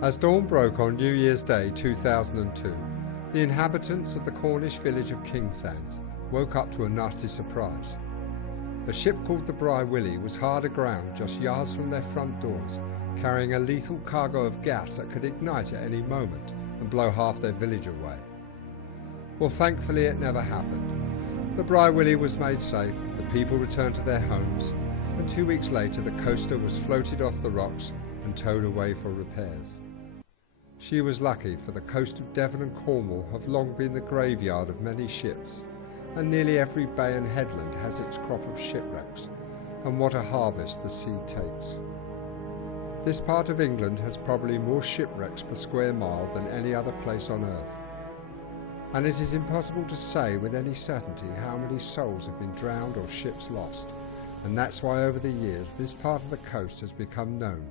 As dawn broke on New Year's Day 2002, the inhabitants of the Cornish village of Kingsands woke up to a nasty surprise. A ship called the Bry Willie was hard aground just yards from their front doors, carrying a lethal cargo of gas that could ignite at any moment and blow half their village away. Well, thankfully it never happened. The Bry Willie was made safe, the people returned to their homes, and 2 weeks later the coaster was floated off the rocks and towed away for repairs. She was lucky, for the coast of Devon and Cornwall have long been the graveyard of many ships, and nearly every bay and headland has its crop of shipwrecks, and what a harvest the sea takes. This part of England has probably more shipwrecks per square mile than any other place on earth, and it is impossible to say with any certainty how many souls have been drowned or ships lost, and that's why over the years this part of the coast has become known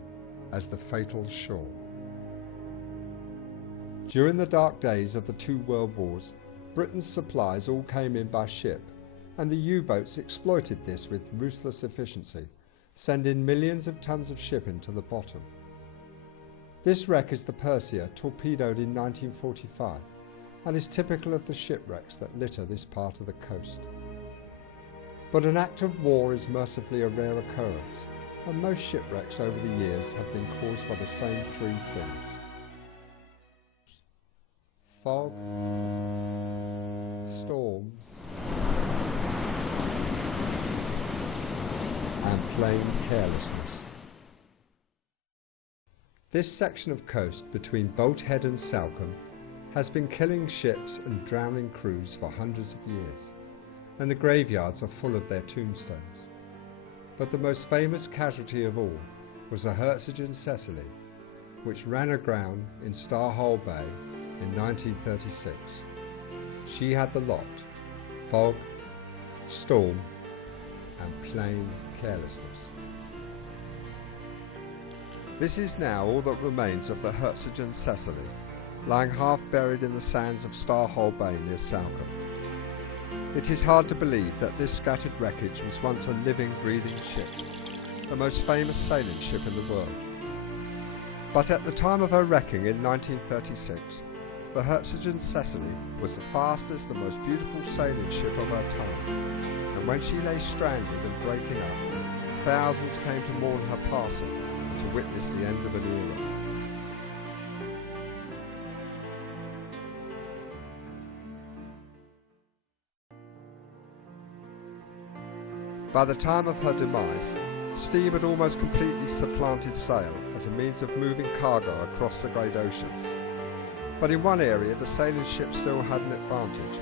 as the Fatal Shore. During the dark days of the two world wars, Britain's supplies all came in by ship, and the U-boats exploited this with ruthless efficiency, sending millions of tons of shipping to the bottom. This wreck is the Persia, torpedoed in 1945, and is typical of the shipwrecks that litter this part of the coast. But an act of war is mercifully a rare occurrence, and most shipwrecks over the years have been caused by the same three things: fog, storms, and plain carelessness. This section of coast between Bolt Head and Salcombe has been killing ships and drowning crews for hundreds of years, and the graveyards are full of their tombstones. But the most famous casualty of all was the Hertzogin Cecillie, which ran aground in Starhole Bay in 1936. She had the lot: fog, storm, and plain carelessness. This is now all that remains of the Hertzogin Cecillie, lying half buried in the sands of Starhole Bay near Salcombe. It is hard to believe that this scattered wreckage was once a living, breathing ship, the most famous sailing ship in the world. But at the time of her wrecking in 1936, the Hertzogin Cecillie was the fastest and most beautiful sailing ship of her time, and when she lay stranded and breaking up, thousands came to mourn her passing and to witness the end of an era. By the time of her demise, steam had almost completely supplanted sail as a means of moving cargo across the great oceans. But in one area the sailing ship still had an advantage,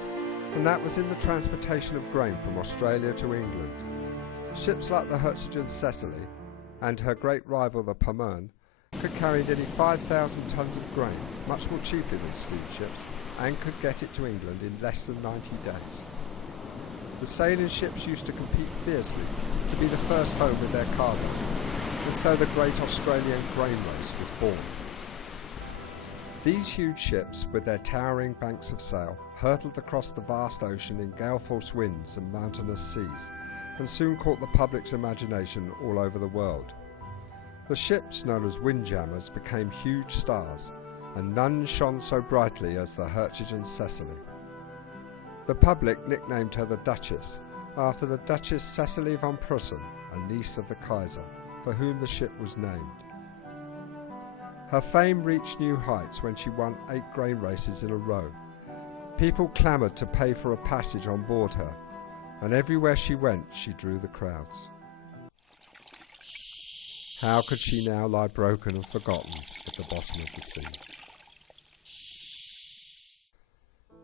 and that was in the transportation of grain from Australia to England. Ships like the Hertzogin Cecillie and her great rival the Pommern could carry nearly 5,000 tons of grain, much more cheaply than steamships, and could get it to England in less than 90 days. The sailing ships used to compete fiercely to be the first home with their cargo, and so the great Australian grain race was born. These huge ships, with their towering banks of sail, hurtled across the vast ocean in gale-force winds and mountainous seas, and soon caught the public's imagination all over the world. The ships, known as Windjammers, became huge stars, and none shone so brightly as the Hertzogin Cecillie. The public nicknamed her the Duchess, after the Duchess Cecillie von Prussen, a niece of the Kaiser, for whom the ship was named. Her fame reached new heights when she won 8 grain races in a row. People clamoured to pay for a passage on board her, and everywhere she went she drew the crowds. How could she now lie broken and forgotten at the bottom of the sea?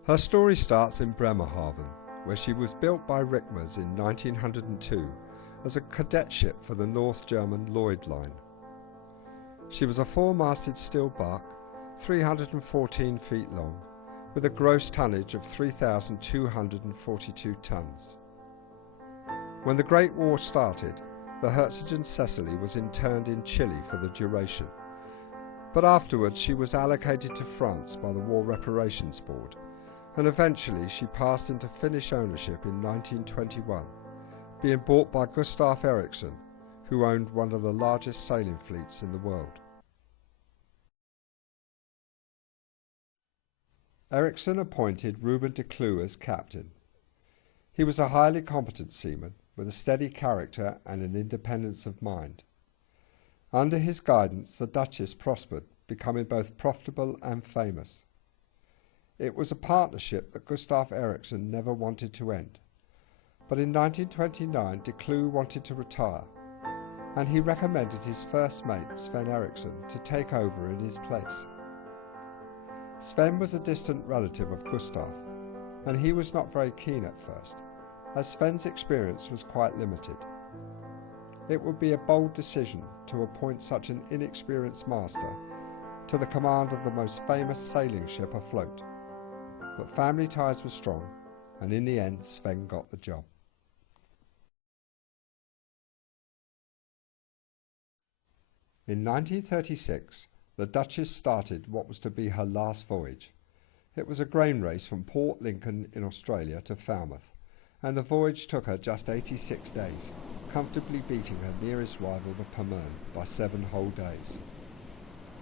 Her story starts in Bremerhaven, where she was built by Rickmers in 1902 as a cadet ship for the North German Lloyd Line. She was a 4-masted steel bark, 314 feet long, with a gross tonnage of 3,242 tons. When the Great War started, the Hertzogin Cecillie was interned in Chile for the duration, but afterwards she was allocated to France by the War Reparations Board, and eventually she passed into Finnish ownership in 1921, being bought by Gustaf Ericsson, who owned one of the largest sailing fleets in the world. Ericsson appointed Reuben de Clue as captain. He was a highly competent seaman with a steady character and an independence of mind. Under his guidance, the Duchess prospered, becoming both profitable and famous. It was a partnership that Gustav Ericsson never wanted to end. But in 1929, de Clue wanted to retire, and he recommended his first mate, Sven Ericsson, to take over in his place. Sven was a distant relative of Gustav, and he was not very keen at first, as Sven's experience was quite limited. It would be a bold decision to appoint such an inexperienced master to the command of the most famous sailing ship afloat. But family ties were strong, and in the end Sven got the job. In 1936, the Duchess started what was to be her last voyage. It was a grain race from Port Lincoln in Australia to Falmouth, and the voyage took her just 86 days, comfortably beating her nearest rival, the Pomone, by 7 whole days.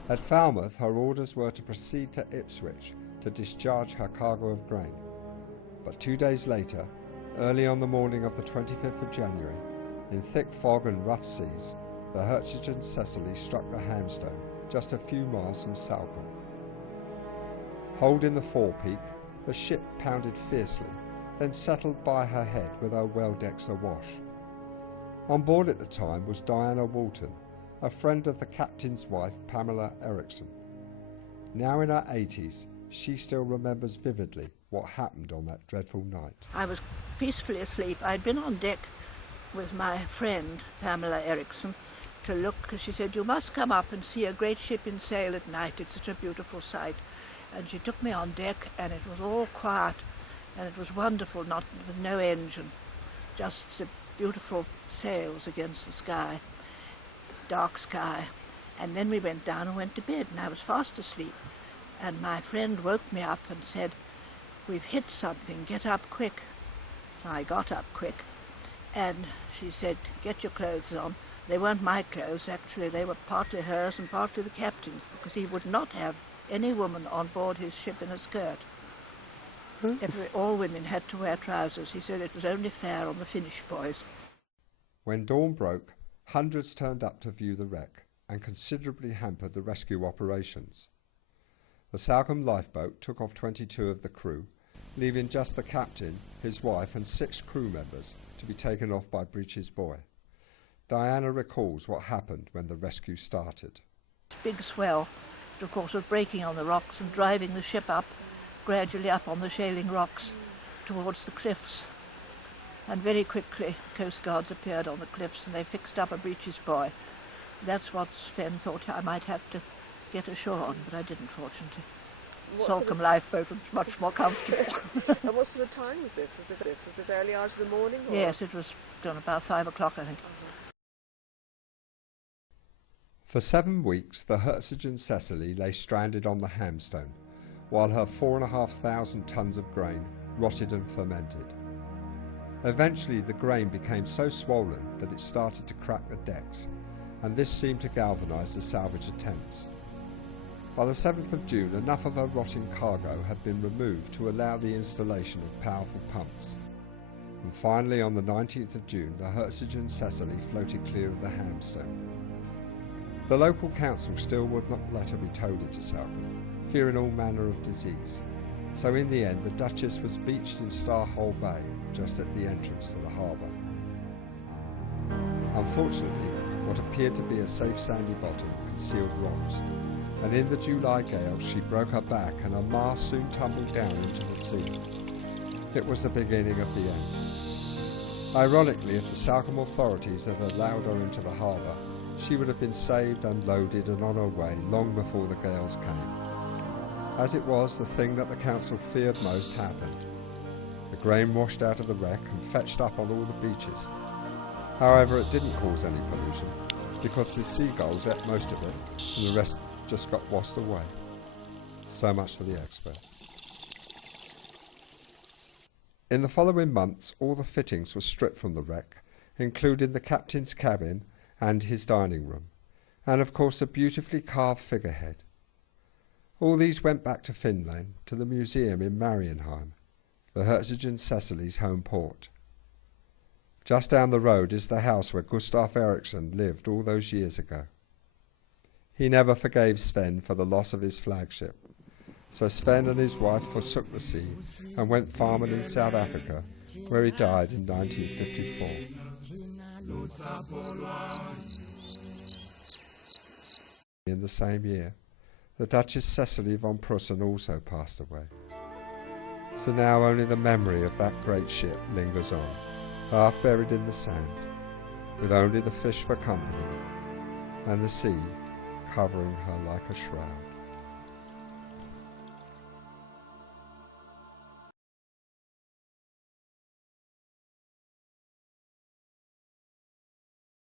At Falmouth, her orders were to proceed to Ipswich to discharge her cargo of grain. But 2 days later, early on the morning of the 25th of January, in thick fog and rough seas, the Hertzogin Cecillie struck the Hamstone, just a few miles from Salcombe. Holding the forepeak, the ship pounded fiercely, then settled by her head with her well decks awash. On board at the time was Diana Walton, a friend of the captain's wife, Pamela Ericsson. Now in her 80s, she still remembers vividly what happened on that dreadful night. I was peacefully asleep. I'd been on deck with my friend, Pamela Ericsson, to look, because she said, "You must come up and see a great ship in sail at night. It's such a beautiful sight." And she took me on deck, and it was all quiet, and it was wonderful, not with no engine, just the beautiful sails against the sky, dark sky. And then we went down and went to bed, and I was fast asleep. And my friend woke me up and said, "We've hit something, get up quick." So I got up quick, and she said, "Get your clothes on." They weren't my clothes, actually. They were partly hers and partly the captain's, because he would not have any woman on board his ship in a skirt. All women had to wear trousers. He said it was only fair on the Finnish boys. When dawn broke, hundreds turned up to view the wreck and considerably hampered the rescue operations. The Salcombe lifeboat took off 22 of the crew, leaving just the captain, his wife and 6 crew members to be taken off by Breach's Boy. Diana recalls what happened when the rescue started. Big swell, it of course was breaking on the rocks and driving the ship up, gradually up on the shaling rocks towards the cliffs. And very quickly Coast Guards appeared on the cliffs and they fixed up a Breach's Boy. That's what Sven thought I might have to get ashore on, but I didn't, fortunately. Salcombe lifeboat was much more comfortable. And what sort of time was this? Was this early hours of the morning? Or? Yes, it was done about 5 o'clock, I think. For 7 weeks, the Hertzogin Cecillie lay stranded on the Hamstone, while her 4,500 tons of grain rotted and fermented. Eventually, the grain became so swollen that it started to crack the decks, and this seemed to galvanise the salvage attempts. By the 7th of June, enough of her rotting cargo had been removed to allow the installation of powerful pumps. And finally, on the 19th of June, the Hertzogin Cecillie floated clear of the Hamstone. The local council still would not let her be towed into Salcombe, fearing all manner of disease. So in the end, the Duchess was beached in Star Hole Bay, just at the entrance to the harbour. Unfortunately, what appeared to be a safe sandy bottom concealed rocks, and in the July gale she broke her back and her mast soon tumbled down into the sea. It was the beginning of the end. Ironically, if the Salcombe authorities had allowed her into the harbour, she would have been saved, unloaded and on her way long before the gales came. As it was, the thing that the council feared most happened. The grain washed out of the wreck and fetched up on all the beaches. However, it didn't cause any pollution, because the seagulls ate most of it and the rest just got washed away. So much for the experts. In the following months, all the fittings were stripped from the wreck, including the captain's cabin and his dining room, and of course a beautifully carved figurehead. All these went back to Finland, to the museum in Marienheim, the Hertzogin Cecillie's home port. Just down the road is the house where Gustav Eriksson lived all those years ago. He never forgave Sven for the loss of his flagship, so Sven and his wife forsook the sea and went farming in South Africa, where he died in 1954. In the same year, the Duchess Cecillie von Prussen also passed away. So now only the memory of that great ship lingers on, half buried in the sand, with only the fish for company, and the sea covering her like a shroud.